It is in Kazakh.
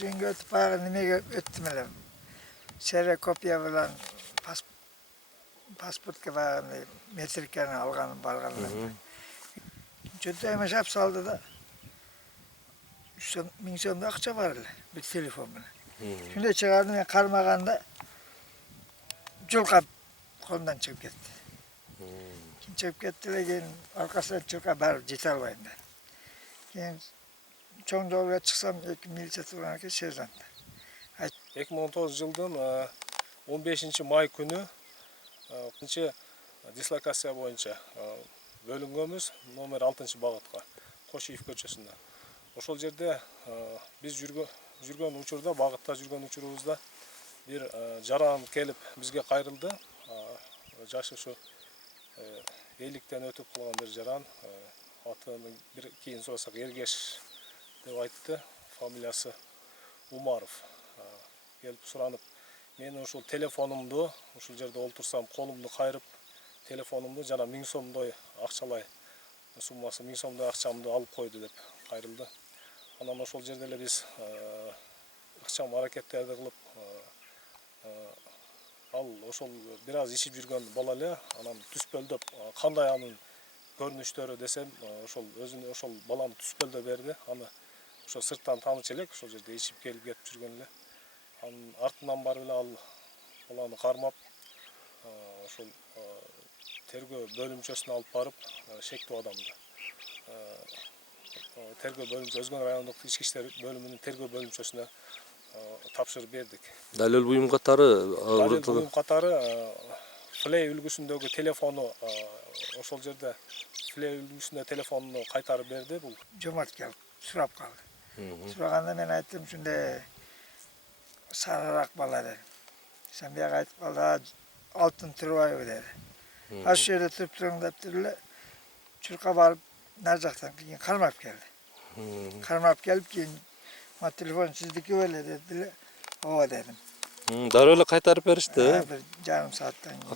gün ötüp bayağı nimeye öttüm hele. Şere kopya bilen pasportga bayağı metriklerini alganım barganım. Çocuğum hep saldı da 300.000 so'mda akça var hele bir telefon bilen. Şimdi çıkardım ya karmaganda Julkap kolundan çıkıp gitti. Çıkıp gitti de arkasından Julkap barıp jete albayım da. Keyin çoğun jolga çıksam militsiya turgan serjant. 2019 жылдын 15 май күнү дислокация боюнча бөлүнгөнбүз номер 6 багытка Кошиев көчөсүндө. Ошол жерде биз жүргөн учурда, багытта жүргөн учурубузда бир жаран келип бизге кайрылды. Жашы ушу 50-тен өтүп калган бир жаран. Атын бир кийин сурасак Эргеш деп айтты. Фамилиясы Умаров. Келип суранып, мен ушул телефонумду, ушул жерде олтурсам, колумду кайрып, телефонумду жана 1000 сомдой акчалай суммасы 1000 сомдой акчамды алып койду деп кайрылды. Анан ошол жерде эле биз ыкчам аракеттерди кылып, ал ошол бир аз ичип жүргөн бала эле, анан түспөлдөп, кандай анын көрүнүштөрү десем, ошол өзүнө ошол баланы түспөлдөп берди. Аны ошо сырттан тааныч элек, ошол жерде ичип келип кетип жүргөн эле. Анын артынан барып эле ал баланы кармап, ошол тергөө бөлүмчөсүнө алып барып, шектүү адамды тергөө бөлүмчө Өзгөн райондук ички иштер бөлүмүнүн тергөө бөлүмчөсүнө тапшырып бердик. Далил буюм катары Далил буюм катары флей үлгүсүндөгү телефону ошол жерде флей үлгүсүндө телефонуну кайтарып берди. Бул Жомарт келип сурап калды. Сураганда мен айттым шундай sarırak bala dedi. Sen bir aytıp kaldı, altın tırvayı dedi. Aşağıda tırıp durun deptirle, çürka varıp Narcak'tan karmap geldi. Karmap gelip ki, ma telefon sizdeki öyle dediler, o dedim. Daröyle kaytarıp verişti. Bir yarım saatten.